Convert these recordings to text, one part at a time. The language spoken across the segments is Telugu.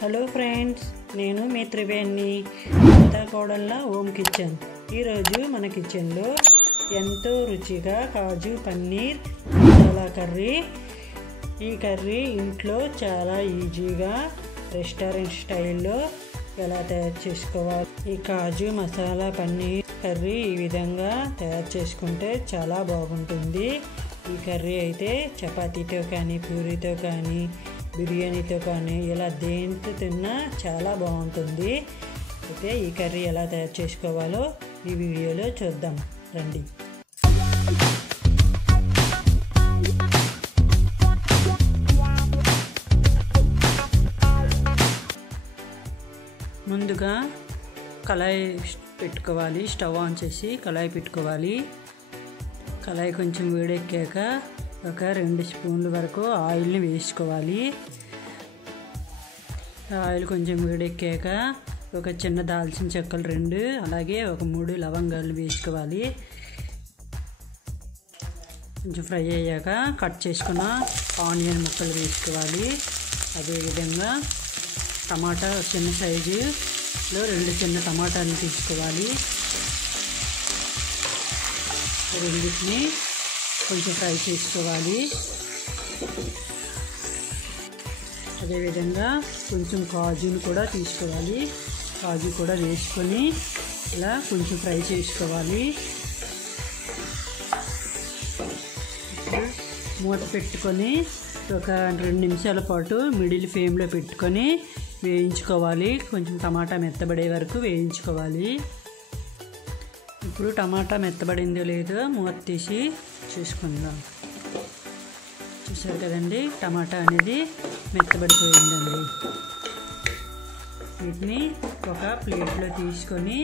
హలో ఫ్రెండ్స్, నేను మీ త్రివేణి అంతా కోడళ్ళ హోమ్ కిచెన్. ఈరోజు మన కిచెన్లో ఎంతో రుచిగా కాజు పన్నీర్ మసాలా కర్రీ. ఈ కర్రీ ఇంట్లో చాలా ఈజీగా రెస్టారెంట్ స్టైల్లో ఎలా తయారు చేసుకోవాలి. ఈ కాజు మసాలా పన్నీర్ కర్రీ ఈ విధంగా తయారు చేసుకుంటే చాలా బాగుంటుంది. ఈ కర్రీ అయితే చపాతీతో కానీ, పూరీతో కానీ, బిర్యానీతో కానీ ఇలా దేంతో తిన్నా చాలా బాగుంటుంది. అయితే ఈ కర్రీ ఎలా తయారు చేసుకోవాలో ఈ వీడియోలో చూద్దాం రండి. ముందుగా కళాయి పెట్టుకోవాలి. స్టవ్ ఆన్ చేసి కళాయి పెట్టుకోవాలి. కళాయి కొంచెం వేడెక్కాక ఒక 2 స్పూన్ల వరకు ఆయిల్ని వేసుకోవాలి. ఆయిల్ కొంచెం వేడెక్కాక ఒక చిన్న దాల్చిన చెక్కలు 2, అలాగే ఒక 3 లవంగాలు వేసుకోవాలి. కొంచెం ఫ్రై అయ్యాక కట్ చేసుకున్న ఆనియన్ ముక్కలు వేసుకోవాలి. అదేవిధంగా టమాటా చిన్న సైజులో 2 చిన్న టమాటాలు తీసుకోవాలి. రెండింటిని కొంచెం ఫ్రై చేసుకోవాలి. అదేవిధంగా కొంచెం కాజుని కూడా తీసుకోవాలి. కాజు కూడా వేసుకొని ఇలా కొంచెం ఫ్రై చేసుకోవాలి. మూత పెట్టుకొని ఒక 2 నిమిషాల పాటు మిడిల్ ఫ్లేమ్లో పెట్టుకొని వేయించుకోవాలి. కొంచెం టమాటా మెత్తబడే వరకు వేయించుకోవాలి. ఇప్పుడు టమాటా మెత్తబడిందో లేదో మూత తీసి చూసుకుందాం. చూసారు కదండి, టమాటా అనేది మెత్తబడిపోయిందండి. వీటిని ఒక ప్లేట్లో తీసుకొని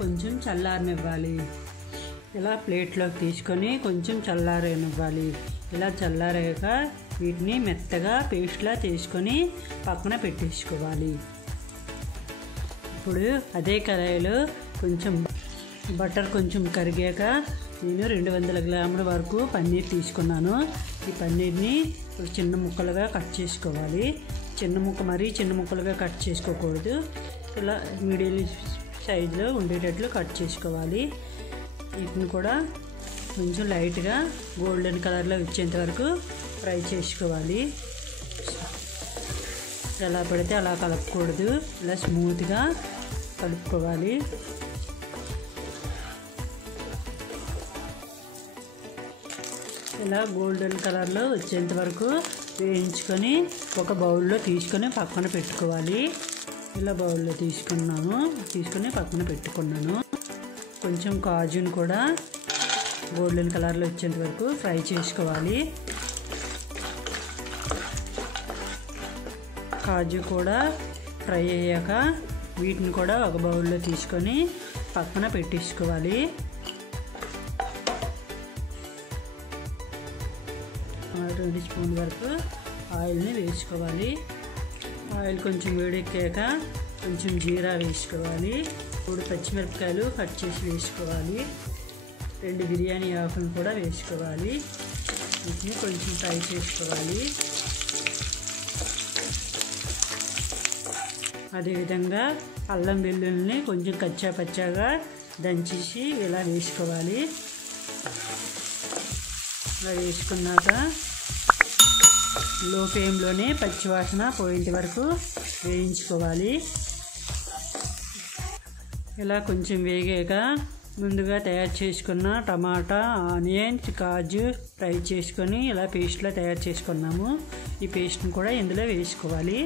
కొంచెం చల్లారనివ్వాలి. ఇలా ప్లేట్లోకి తీసుకొని కొంచెం చల్లారనివ్వాలి. ఇలా చల్లారాక వీటిని మెత్తగా పేస్ట్లా తీసుకొని పక్కన పెట్టేసుకోవాలి. ఇప్పుడు అదే కడాయిలో కొంచెం బటర్ కొంచెం కరిగాక నేను 200 గ్రాముల వరకు పన్నీర్ తీసుకున్నాను. ఈ పన్నీర్ని చిన్న ముక్కలుగా కట్ చేసుకోవాలి. మరీ చిన్న ముక్కలుగా కట్ చేసుకోకూడదు. ఇలా మీడియం సైజులో ఉండేటట్లు కట్ చేసుకోవాలి. వీటిని కూడా కొంచెం లైట్గా గోల్డెన్ కలర్లో వచ్చేంత వరకు ఫ్రై చేసుకోవాలి. ఎలా పడితే అలా కలపకూడదు, ఇలా స్మూత్గా కలుపుకోవాలి. ఇలా గోల్డెన్ కలర్లో వచ్చేంత వరకు వేయించుకొని ఒక బౌల్లో తీసుకొని పక్కన పెట్టుకోవాలి. ఇలా బౌల్లో తీసుకొని పక్కన పెట్టుకున్నాను. కొంచెం కాజుని కూడా గోల్డెన్ కలర్లో వచ్చేంత వరకు ఫ్రై చేసుకోవాలి. కాజు కూడా ఫ్రై అయ్యాక వీటిని కూడా ఒక బౌల్లో తీసుకొని పక్కన పెట్టేసుకోవాలి. 2 స్పూన్ల వరకు ఆయిల్ని వేసుకోవాలి. ఆయిల్ కొంచెం వేడెక్కాక కొంచెం జీరా వేసుకోవాలి. 3 పచ్చిమిరపకాయలు కట్ చేసి వేసుకోవాలి. 2 బిర్యానీ ఆకులను కూడా వేసుకోవాలి. వీటిని కొంచెం ఫ్రై చేసుకోవాలి. అదేవిధంగా అల్లం వెల్లుల్లిని కొంచెం కచ్చా పచ్చాగా దంచేసి ఇలా వేసుకోవాలి. ఇలా వేసుకున్నాక లో ఫ్లేమ్లోనే పచ్చివాసన పోయేంత వరకు వేయించుకోవాలి. ఇలా కొంచెం వేగాక ముందుగా తయారు చేసుకున్న టమాటా, ఆనియన్, కాజు ఫ్రై చేసుకొని ఇలా పేస్ట్లో తయారు చేసుకున్నాము. ఈ పేస్ట్ని కూడా ఇందులో వేసుకోవాలి.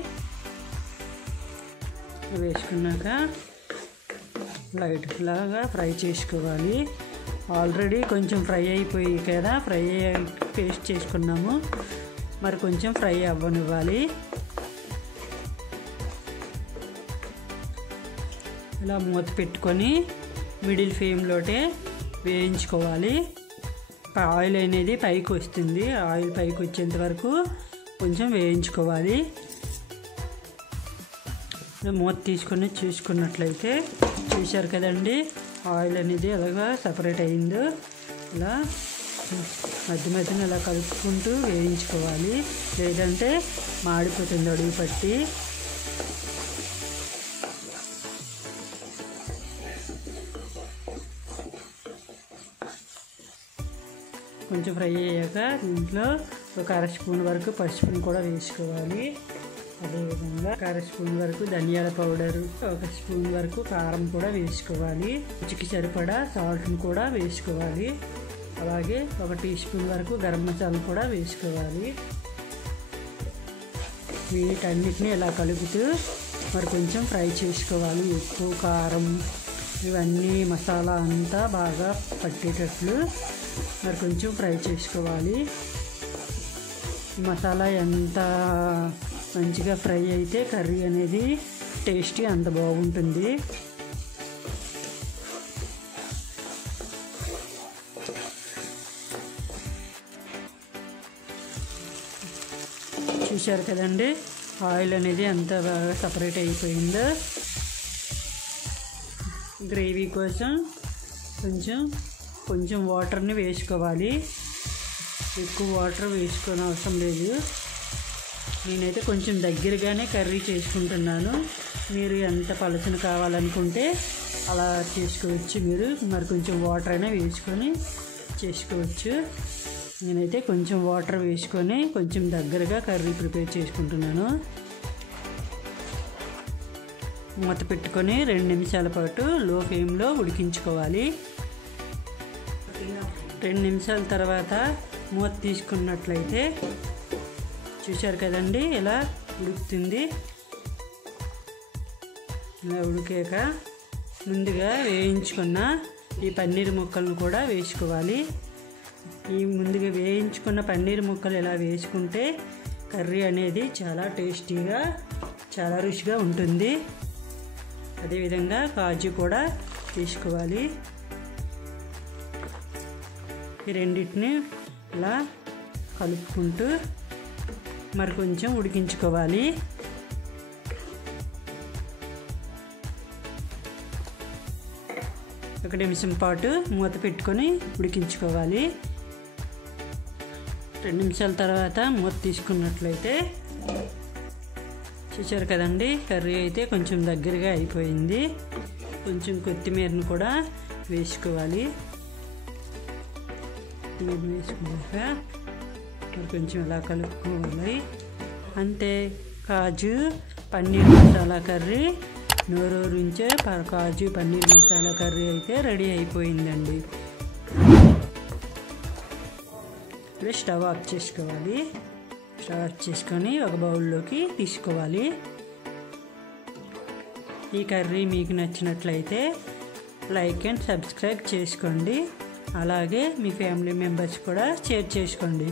వేసుకున్నాక లైట్గా ఫ్రై చేసుకోవాలి. ఆల్రెడీ కొంచెం ఫ్రై అయిపోయి కదా, పేస్ట్ చేసుకున్నాము, మరి కొంచెం ఫ్రై అవ్వనివ్వాలి. ఇలా మూత పెట్టుకొని మిడిల్ ఫ్లేమ్లోనే వేయించుకోవాలి. ఆయిల్ అనేది పైకి వస్తుంది. ఆయిల్ పైకి వచ్చేంత వరకు కొంచెం వేయించుకోవాలి. మూత తీసుకొని చూసుకున్నట్లయితే చూశారు కదండి, ఆయిల్ అనేది అలాగా సపరేట్ అయిందో. ఇలా మధ్య మధ్యన ఇలా కలుపుకుంటూ వేయించుకోవాలి, లేదంటే మాడిపోతుంది అడుగు పట్టి. కొంచెం ఫ్రై అయ్యాక దీంట్లో ఒక అర స్పూన్ వరకు పసుపుని కూడా వేసుకోవాలి. అదేవిధంగా ఒక అర స్పూన్ వరకు ధనియాల పౌడర్, ఒక స్పూన్ వరకు కారం కూడా వేసుకోవాలి. రుచికి సరిపడా సాల్ట్ని కూడా వేసుకోవాలి. అలాగే ఒక టీ స్పూన్ వరకు గరం మసాలా కూడా వేసుకోవాలి. వీటన్నిటిని ఇలా కలుపుతూ మరి కొంచెం ఫ్రై చేసుకోవాలి. ఉప్పు, కారం ఇవన్నీ మసాలా అంతా బాగా పట్టేటట్లు మరి కొంచెం ఫ్రై చేసుకోవాలి. మసాలా ఎంత మంచిగా ఫ్రై అయితే కర్రీ అనేది టేస్టీ అంత బాగుంటుంది. చూశారు కదండి, ఆయిల్ అనేది ఎంత బాగా సపరేట్ అయిపోయిందో. గ్రేవీ కోసం కొంచెం వాటర్ని వేసుకోవాలి. ఎక్కువ వాటర్ వేసుకోని అవసరం లేదు. నేనైతే కొంచెం దగ్గరగానే కర్రీ చేసుకుంటున్నాను. మీరు ఎంత పలచన కావాలనుకుంటే అలా చేసుకోవచ్చు. మీరు మరి కొంచెం వాటర్ అయినా వేసుకొని చేసుకోవచ్చు. నేనైతే కొంచెం వాటర్ వేసుకొని కొంచెం దగ్గరగా కర్రీ ప్రిపేర్ చేసుకుంటున్నాను. మూత పెట్టుకొని 2 నిమిషాల పాటు లో ఫ్లేమ్లో ఉడికించుకోవాలి. 2 నిమిషాల తర్వాత మూత తీసుకున్నట్లయితే చూశారు కదండి, ఇలా ఉడుకుతుంది. ఇలా ఉడికాక ముందుగా వేయించుకున్న ఈ పన్నీర్ ముక్కలను కూడా వేసుకోవాలి. ఈ ముందుగా వేయించుకున్న పన్నీర్ ముక్కలు ఇలా వేసుకుంటే కర్రీ అనేది చాలా టేస్టీగా, చాలా రుచిగా ఉంటుంది. అదేవిధంగా కాజు కూడా తీసుకోవాలి. ఈ రెండింటిని ఇలా కలుపుకుంటూ మరి కొంచెం ఉడికించుకోవాలి. ఒక నిమిషం పాటు మూత పెట్టుకొని ఉడికించుకోవాలి. 2 నిమిషాల తర్వాత మూత తీసుకున్నట్లయితే చూశారు కదండి, కర్రీ అయితే కొంచెం దగ్గరగా అయిపోయింది. కొంచెం కొత్తిమీరను కూడా వేసుకోవాలి. వేసుకున్నాక మరి కొంచెం ఇలా కలుపుకోవాలి. అంతే, కాజు పన్నీర్ మసాలా కర్రీ, నోరూరించే కాజు పన్నీర్ మసాలా కర్రీ అయితే రెడీ అయిపోయిందండి. ఇప్పుడు స్టవ్ ఆఫ్ చేసుకోవాలి. స్టవ్ ఆఫ్ చేసుకొని ఒక బౌల్లోకి తీసుకోవాలి. ఈ కర్రీ మీకు నచ్చినట్లయితే లైక్ అండ్ సబ్స్క్రైబ్ చేసుకోండి. అలాగే మీ ఫ్యామిలీ మెంబర్స్ కూడా షేర్ చేసుకోండి.